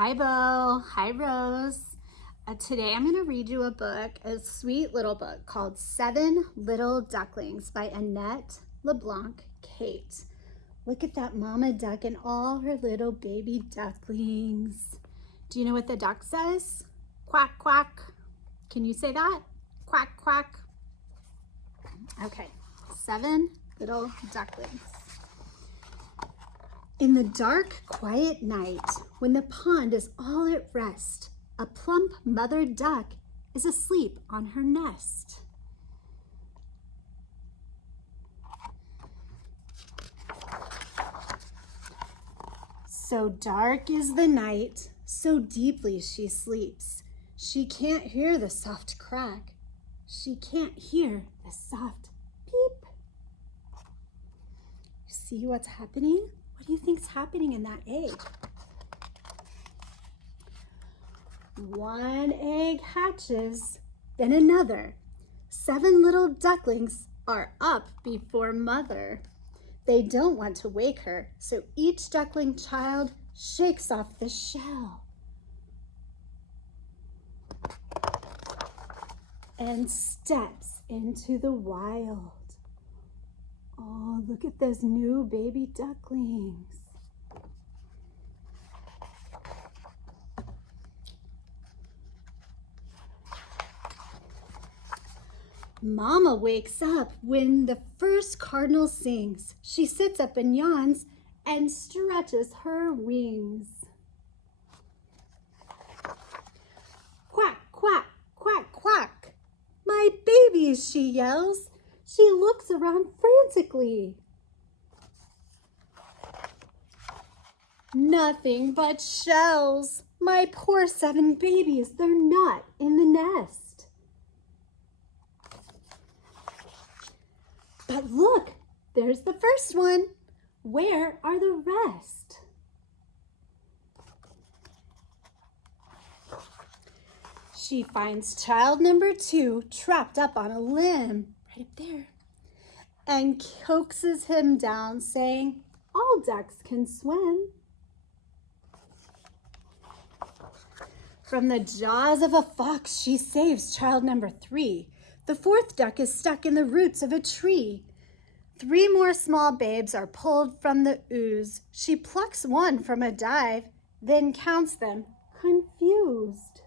Hi, Bo. Hi, Rose. Today I'm going to read you a book, a sweet little book called 7 Little Ducklings by Annette LeBlanc Kate. Look at that mama duck and all her little baby ducklings. Do you know what the duck says? Quack, quack. Can you say that? Quack, quack. Okay, 7 little ducklings. In the dark, quiet night, when the pond is all at rest, a plump mother duck is asleep on her nest. So dark is the night, so deeply she sleeps. She can't hear the soft crack. She can't hear the soft peep. You see what's happening? What do you think's happening in that egg? One egg hatches, then another. 7 little ducklings are up before mother. They don't want to wake her, so each duckling child shakes off the shell and steps into the wild. Oh, look at those new baby ducklings. Mama wakes up when the first cardinal sings. She sits up and yawns and stretches her wings. Quack, quack, quack, quack. My babies, she yells. She looks around frantically. Nothing but shells. My poor 7 babies, they're not in the nest. But look, there's the first one. Where are the rest? She finds child number 2 trapped up on a limb, right up there, and coaxes him down, saying, all ducks can swim. From the jaws of a fox, she saves child number 3. The 4th duck is stuck in the roots of a tree. 3 more small babes are pulled from the ooze. She plucks one from a dive, then counts them, confused.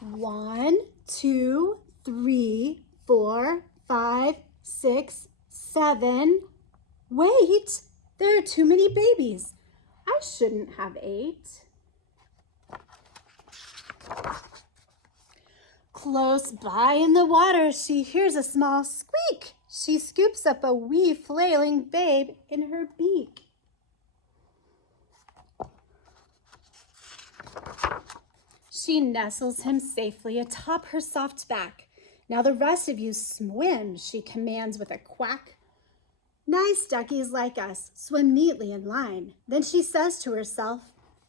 1, 2, 3, 4, 5, 6, 7. Wait, there are too many babies. I shouldn't have 8. Close by in the water, she hears a small squeak. She scoops up a wee flailing babe in her beak. She nestles him safely atop her soft back. Now the rest of you swim, she commands with a quack. Nice duckies like us swim neatly in line. Then she says to herself,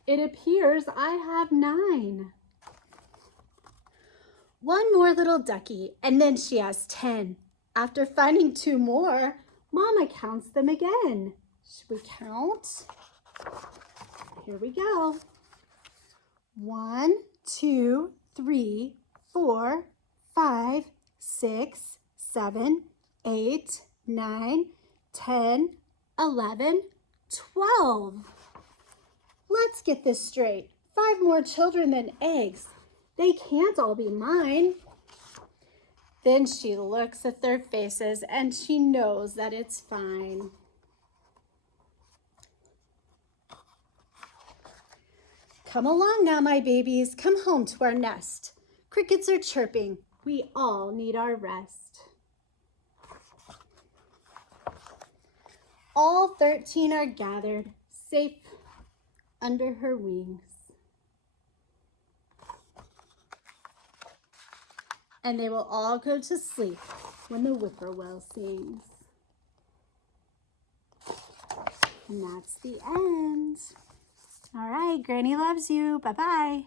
it appears I have 9. One more little ducky, and then she has 10. After finding 2 more, Mama counts them again. Should we count? Here we go. 1, 2, 3, 4, 5, 6, 7, 8, 9, 10, 11, 12. Let's get this straight. 5 more children than eggs. They can't all be mine. Then she looks at their faces and she knows that it's fine. Come along now, my babies. Come home to our nest. Crickets are chirping. We all need our rest. All 13 are gathered, safe under her wings. And they will all go to sleep when the whippoorwill sings. And that's the end. All right, Granny loves you. Bye-bye.